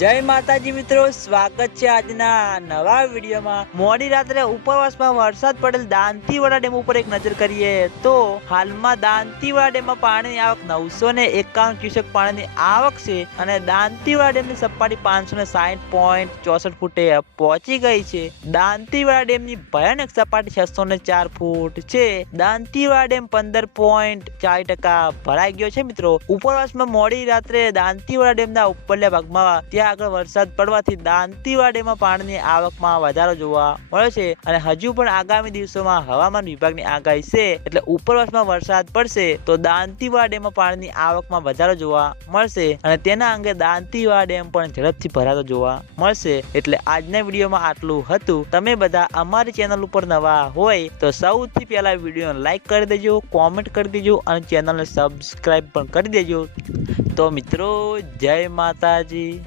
જય માતાજી મિત્રો, સ્વાગત છે આજના નવા વિડીયોમાં. મોડી રાત્રે ઉપરવાસમાં વરસાદ પડેલ દાંતીવાડા ડેમ ઉપર એક નજર કરીએ તો હાલમાં દાંતીવાડા ડેમમાં પાણીની આવક નવસો ને એકાવન ક્યુસેક પાણીની આવક છે અને દાંતીવાડા ડેમની સપાટી પાંચસો ને સાહીઠ પોઈન્ટ ચોસઠ ફૂટે પહોંચી ગઈ છે. દાંતીવાડા ડેમની ભયાનક સપાટી છસો ને ચાર ફૂટ છે. દાંતીવાડા ડેમ પંદર પોઈન્ટ ચાર ટકા ભરાઈ ગયો છે મિત્રો. ઉપરવાસમાં મોડી રાત્રે દાંતીવાડા ડેમના ઉપરલા ભાગમાં ત્યાં આગળ વરસાદ પડવાથી દાંતીવાડા પાણીની આવકમાં વધારો જોવા મળે છે અને હજુ પણ આગામી દિવસોમાં હવામાન વિભાગની આગાહી છે. એટલે ઉપરવાસમાં વરસાદ પડશે તો દાંતીવાડા ડેમમાં પાણીની આવકમાં વધારો જોવા મળશે અને તેના અંગે દાંતીવાડા ડેમ પણ ઝડપથી ભરાતો જોવા મળશે. એટલે આજના વિડીયોમાં આટલું હતું. તમે બધા અમારી ચેનલ ઉપર નવા હોય તો સૌથી પહેલા વિડીયોને લાઈક કરી દેજો, કોમેન્ટ કરી દેજો અને ચેનલને સબસ્ક્રાઈબ પણ કરી દેજો. તો મિત્રો, જય માતાજી.